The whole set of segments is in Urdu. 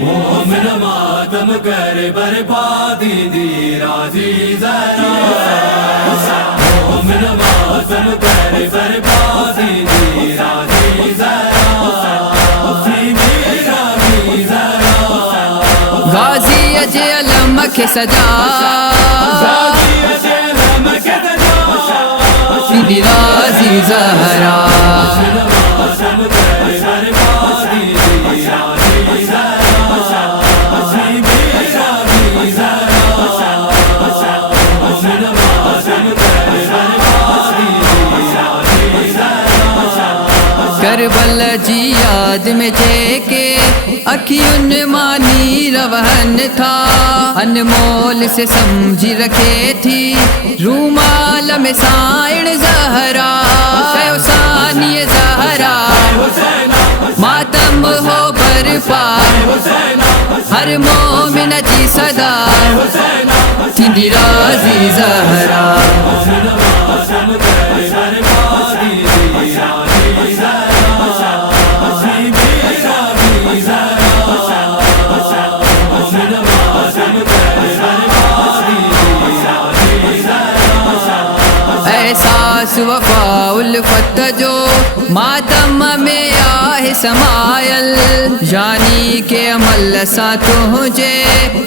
مومن ماتم کر بربادی دی راضی ذرا مومن ماتم کر بربادی دی راضی ذرا غازی اجے علم کے سجا سیدھی راضی زہرا کربل جی یاد میں جے کے اکھیون مانی روحن تھا انمول سے سمجھی رکھے تھی رومال میں سائن زہرا ثانی زہرا ماتم ہو برپا ہر مومن جی صدا تھیندی راضی زہرا احساس وفا الفت جو ماتم میں آہ سمائل یعنی کہ عمل سا تجھے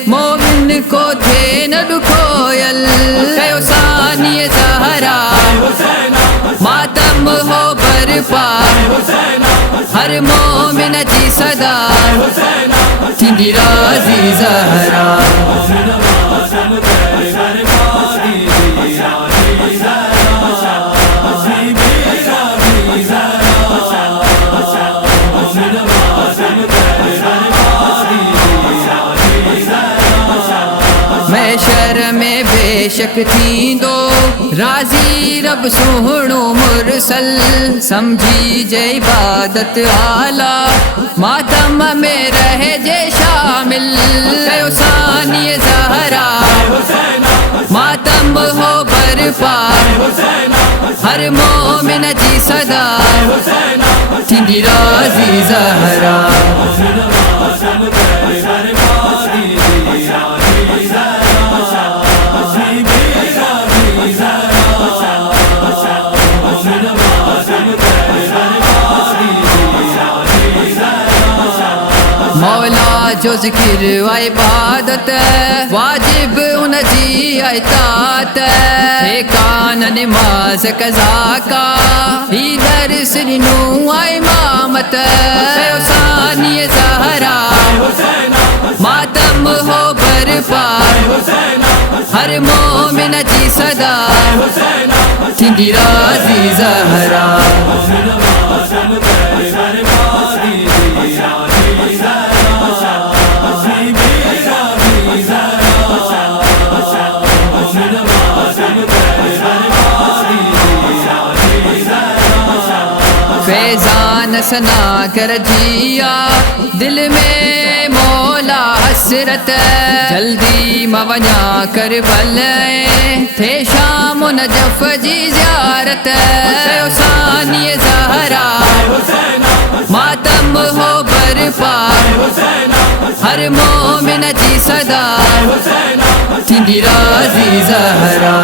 مومن کو تھے نہ ڈکھویل ثانی زہرا ماتم ہو برپا ہر مومن جی صدا تھیندی راضی زہرا محشر میں بے شک تھی دو راضی رب سوہنو مرسل سمجھی جے عبادت آلہ ماتم میں رہے جے شامل ثانی زہرا ماتم ہو برپا ہر مومن جی صدا تھیندی راضی زہرا مولا جو ذکر و عبادت واجب ان جی اطاعت ٹھکان نماز قضا کا ہی درس نو امامت ثانی زہرا ماتم ہو برپا ہر مومن جی صدا تھیندی راضی زہرا فیضان سنا کر جیا دل میں مولا حسرت جلدی مونیا کربل تھے شام و نجف جی زیارت ثانی زہرا ماتم ہو برپا ہر مومن جی صدا تھیندی راضی زہرا